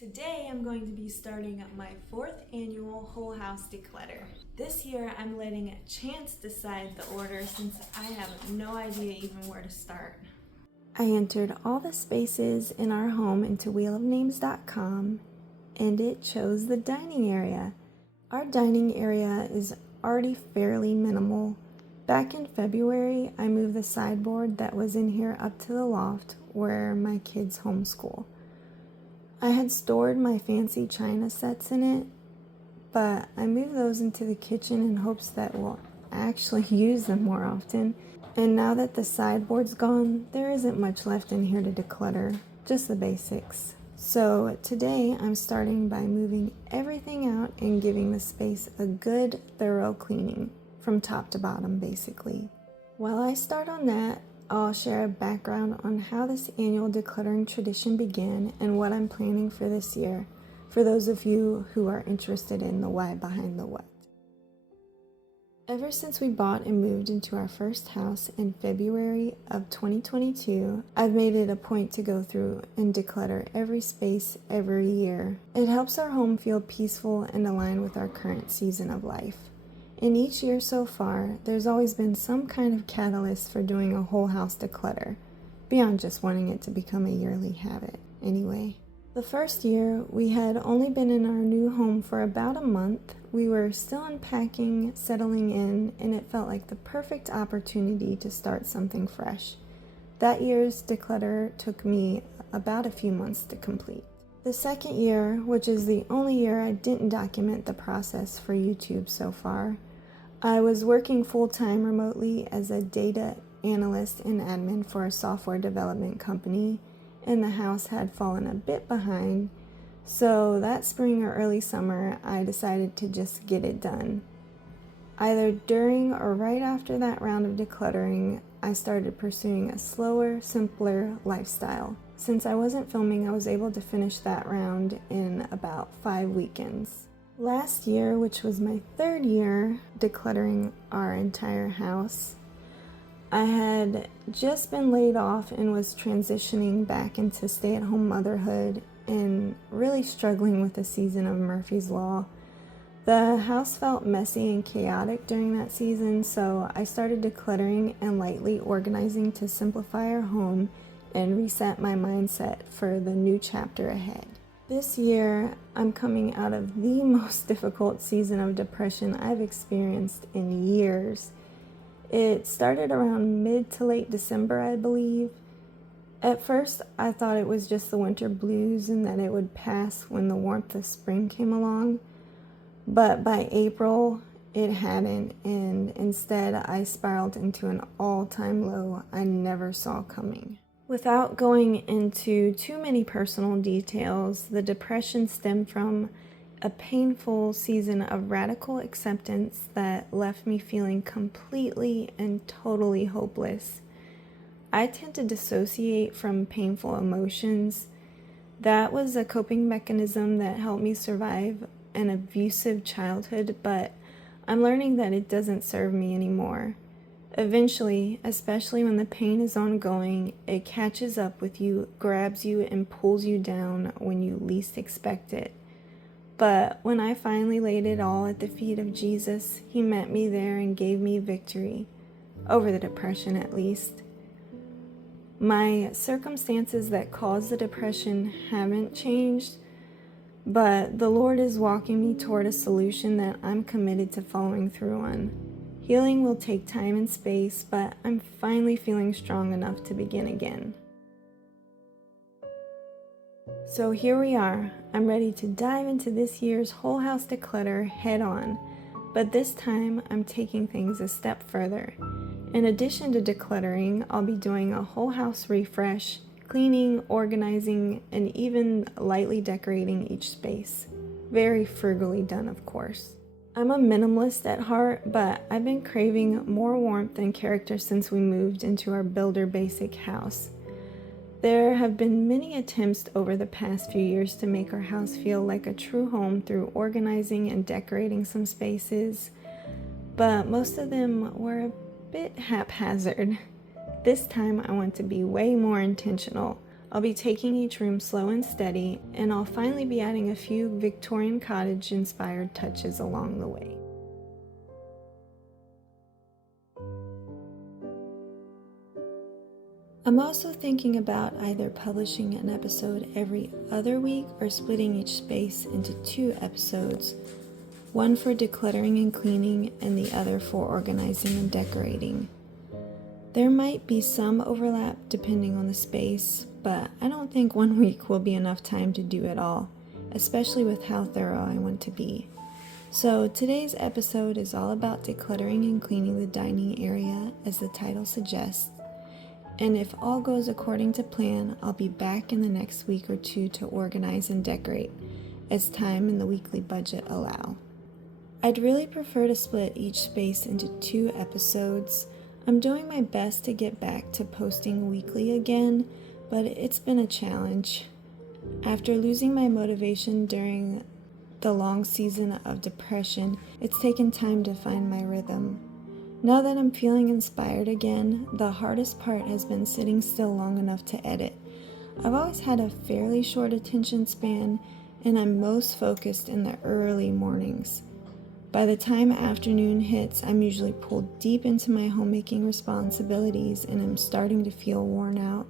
Today I'm going to be starting my 4th annual Whole House Declutter. This year I'm letting chance decide the order since I have no idea even where to start. I entered all the spaces in our home into wheelofnames.com and it chose the dining area. Our dining area is already fairly minimal. Back in February I moved the sideboard that was in here up to the loft where my kids homeschool. I had stored my fancy china sets in it, but I moved those into the kitchen in hopes that we'll actually use them more often. And now that the sideboard's gone, there isn't much left in here to declutter, just the basics. So today I'm starting by moving everything out and giving the space a good, thorough cleaning, from top to bottom basically. While I start on that, I'll share a background on how this annual decluttering tradition began and what I'm planning for this year, for those of you who are interested in the why behind the what. Ever since we bought and moved into our first house in February of 2022, I've made it a point to go through and declutter every space every year. It helps our home feel peaceful and aligned with our current season of life. In each year so far, there's always been some kind of catalyst for doing a whole house declutter, beyond just wanting it to become a yearly habit. Anyway, the first year, we had only been in our new home for about a month. We were still unpacking, settling in, and it felt like the perfect opportunity to start something fresh. That year's declutter took me about a few months to complete. The second year, which is the only year I didn't document the process for YouTube so far, I was working full-time remotely as a data analyst and admin for a software development company, and the house had fallen a bit behind. So that spring or early summer, I decided to just get it done. Either during or right after that round of decluttering, I started pursuing a slower, simpler lifestyle. Since I wasn't filming, I was able to finish that round in about 5 weekends. Last year, which was my 3rd year decluttering our entire house, I had just been laid off and was transitioning back into stay-at-home motherhood and really struggling with the season of Murphy's Law. The house felt messy and chaotic during that season, so I started decluttering and lightly organizing to simplify our home and reset my mindset for the new chapter ahead. This year, I'm coming out of the most difficult season of depression I've experienced in years. It started around mid to late December, I believe. At first, I thought it was just the winter blues and that it would pass when the warmth of spring came along. But by April, it hadn't, and instead I spiraled into an all-time low I never saw coming. Without going into too many personal details, the depression stemmed from a painful season of radical acceptance that left me feeling completely and totally hopeless. I tend to dissociate from painful emotions. That was a coping mechanism that helped me survive an abusive childhood, but I'm learning that it doesn't serve me anymore. Eventually, especially when the pain is ongoing, it catches up with you, grabs you, and pulls you down when you least expect it. But when I finally laid it all at the feet of Jesus, He met me there and gave me victory, over the depression at least. My circumstances that caused the depression haven't changed, but the Lord is walking me toward a solution that I'm committed to following through on. Healing will take time and space, but I'm finally feeling strong enough to begin again. So here we are. I'm ready to dive into this year's whole house declutter head on, but this time I'm taking things a step further. In addition to decluttering, I'll be doing a whole house refresh, cleaning, organizing, and even lightly decorating each space. Very frugally done, of course. I'm a minimalist at heart, but I've been craving more warmth and character since we moved into our builder basic house. There have been many attempts over the past few years to make our house feel like a true home through organizing and decorating some spaces, but most of them were a bit haphazard. This time I want to be way more intentional. I'll be taking each room slow and steady, and I'll finally be adding a few Victorian cottage-inspired touches along the way. I'm also thinking about either publishing an episode every other week or splitting each space into 2 episodes, one for decluttering and cleaning and the other for organizing and decorating. There might be some overlap depending on the space, but I don't think 1 week will be enough time to do it all, especially with how thorough I want to be. So today's episode is all about decluttering and cleaning the dining area, as the title suggests. And if all goes according to plan, I'll be back in the next week or 2 to organize and decorate, as time and the weekly budget allow. I'd really prefer to split each space into 2 episodes. I'm doing my best to get back to posting weekly again, but it's been a challenge. After losing my motivation during the long season of depression, it's taken time to find my rhythm. Now that I'm feeling inspired again, the hardest part has been sitting still long enough to edit. I've always had a fairly short attention span, and I'm most focused in the early mornings. By the time afternoon hits, I'm usually pulled deep into my homemaking responsibilities and I'm starting to feel worn out.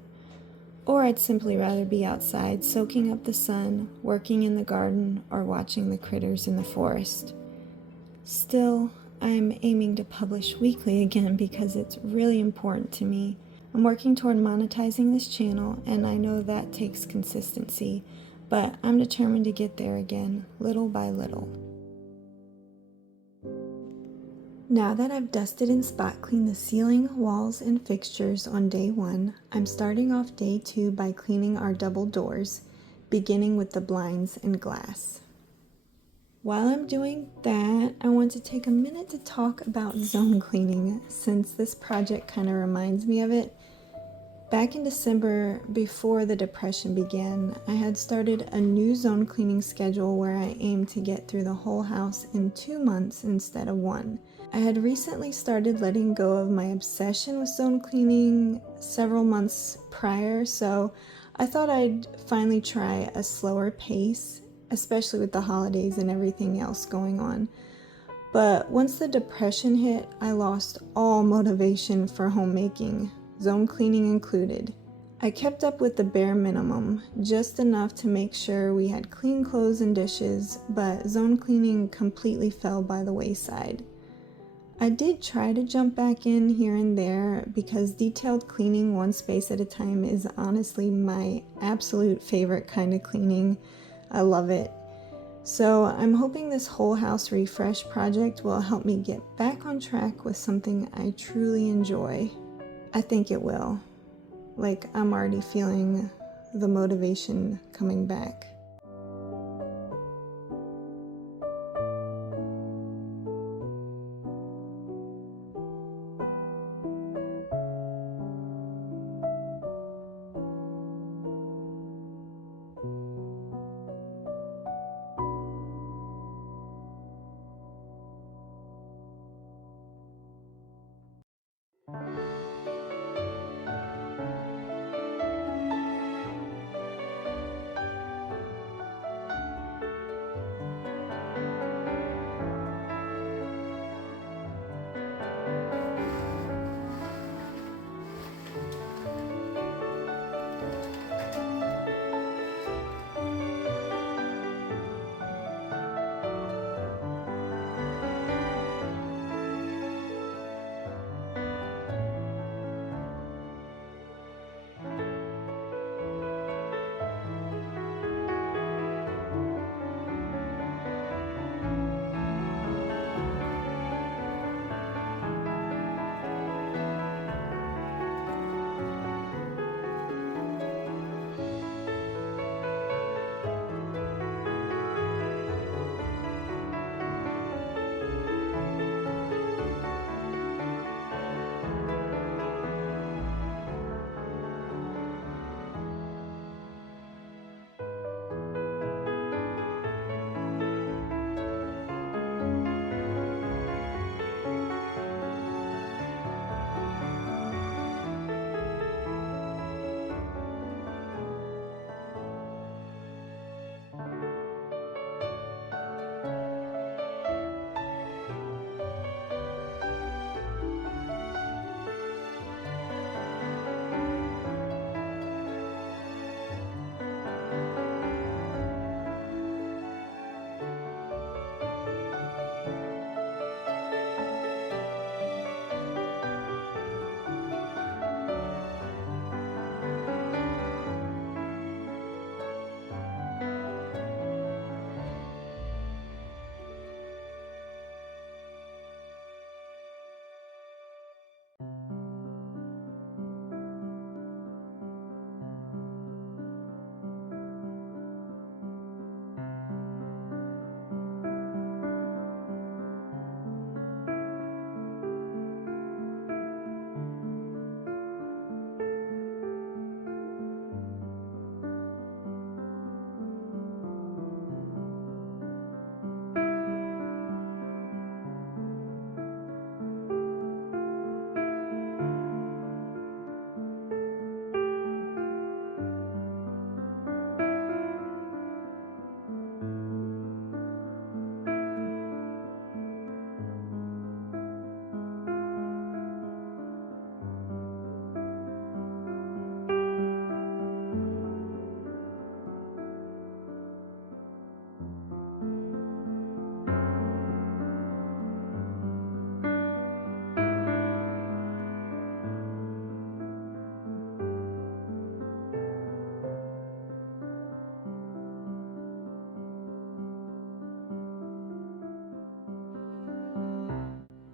Or I'd simply rather be outside soaking up the sun, working in the garden, or watching the critters in the forest. Still, I'm aiming to publish weekly again because it's really important to me. I'm working toward monetizing this channel, and I know that takes consistency, but I'm determined to get there again, little by little. Now that I've dusted and spot cleaned the ceiling, walls, and fixtures on day 1, I'm starting off day 2 by cleaning our double doors, beginning with the blinds and glass. While I'm doing that, I want to take a minute to talk about zone cleaning, since this project kind of reminds me of it. Back in December, before the depression began, I had started a new zone cleaning schedule where I aimed to get through the whole house in 2 months instead of 1. I had recently started letting go of my obsession with zone cleaning several months prior, so I thought I'd finally try a slower pace, especially with the holidays and everything else going on. But once the depression hit, I lost all motivation for homemaking, zone cleaning included. I kept up with the bare minimum, just enough to make sure we had clean clothes and dishes, but zone cleaning completely fell by the wayside. I did try to jump back in here and there because detailed cleaning 1 space at a time is honestly my absolute favorite kind of cleaning. I love it. So I'm hoping this whole house refresh project will help me get back on track with something I truly enjoy. I think it will. Like, I'm already feeling the motivation coming back.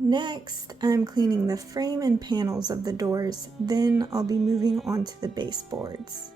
Next, I'm cleaning the frame and panels of the doors, then I'll be moving on to the baseboards.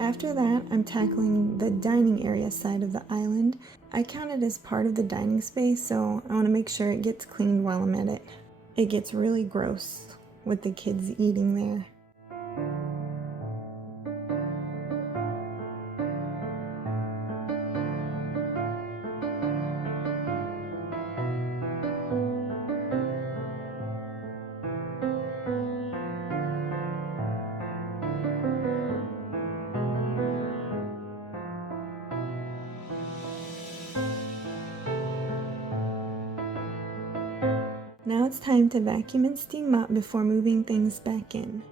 After that, I'm tackling the dining area side of the island. I count it as part of the dining space, so I want to make sure it gets cleaned while I'm at it. It gets really gross with the kids eating there. Now it's time to vacuum and steam mop before moving things back in.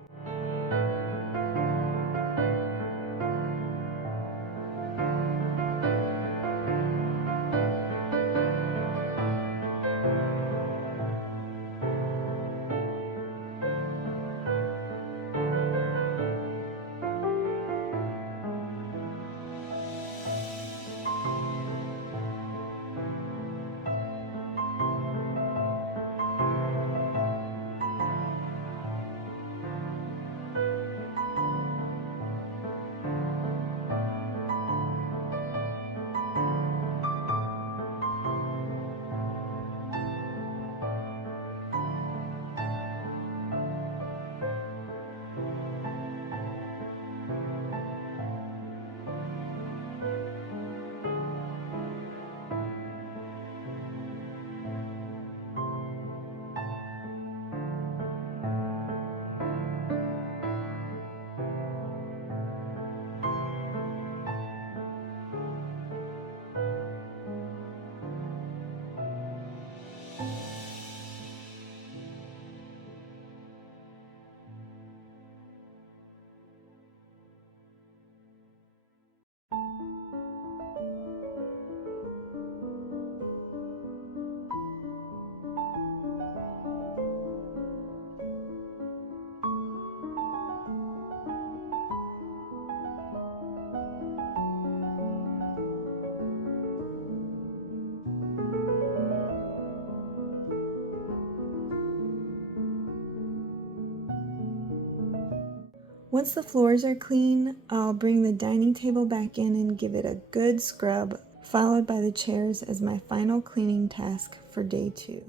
Once the floors are clean, I'll bring the dining table back in and give it a good scrub, followed by the chairs as my final cleaning task for day 2.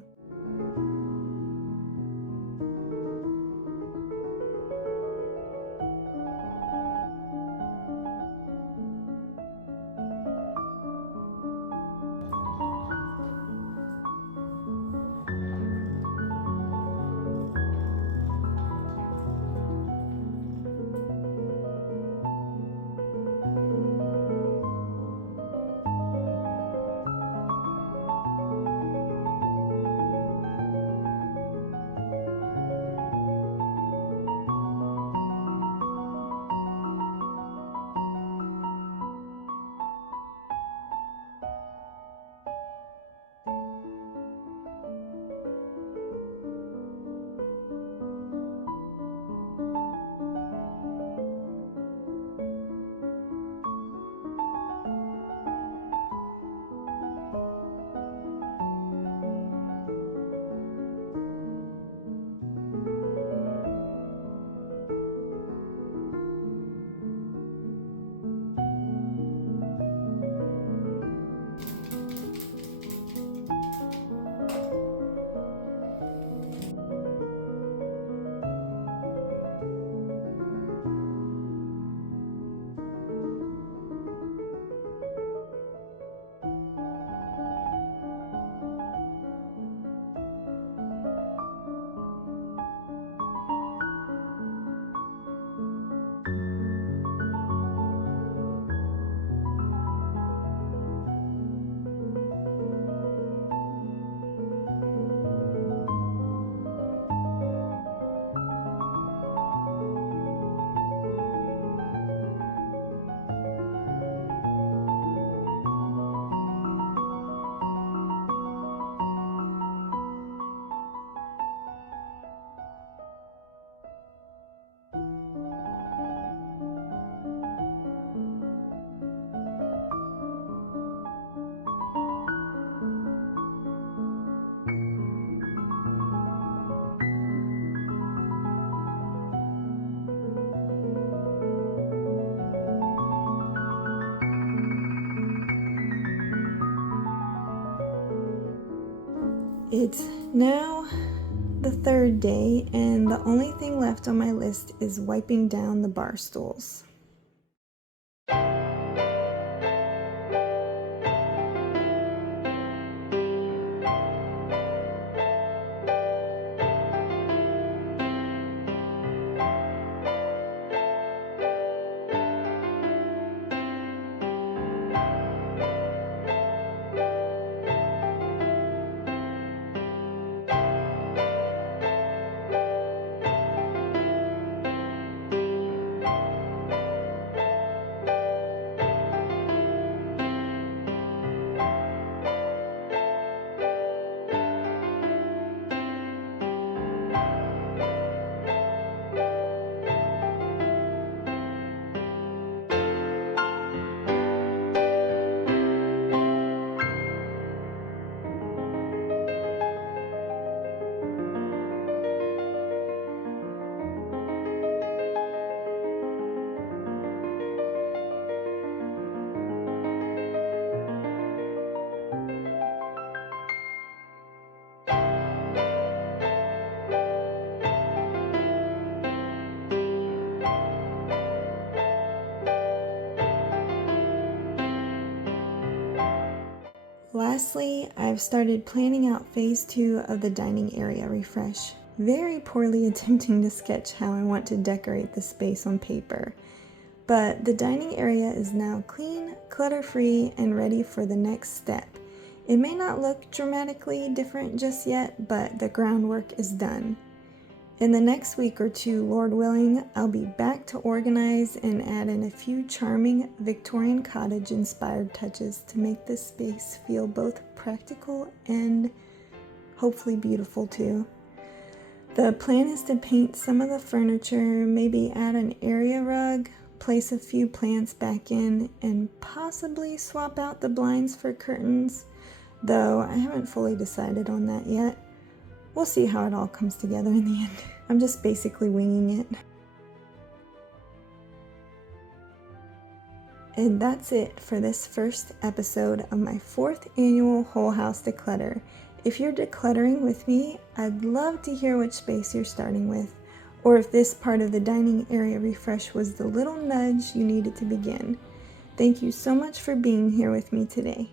It's now the 3rd day, and the only thing left on my list is wiping down the bar stools. Lastly, I've started planning out phase 2 of the dining area refresh, very poorly attempting to sketch how I want to decorate the space on paper. But the dining area is now clean, clutter-free, and ready for the next step. It may not look dramatically different just yet, but the groundwork is done. In the next week or 2, Lord willing, I'll be back to organize and add in a few charming Victorian cottage-inspired touches to make this space feel both practical and hopefully beautiful too. The plan is to paint some of the furniture, maybe add an area rug, place a few plants back in, and possibly swap out the blinds for curtains, though I haven't fully decided on that yet. We'll see how it all comes together in the end. I'm just basically winging it. And that's it for this first episode of my 4th annual Whole House Declutter. If you're decluttering with me, I'd love to hear which space you're starting with, or if this part of the dining area refresh was the little nudge you needed to begin. Thank you so much for being here with me today.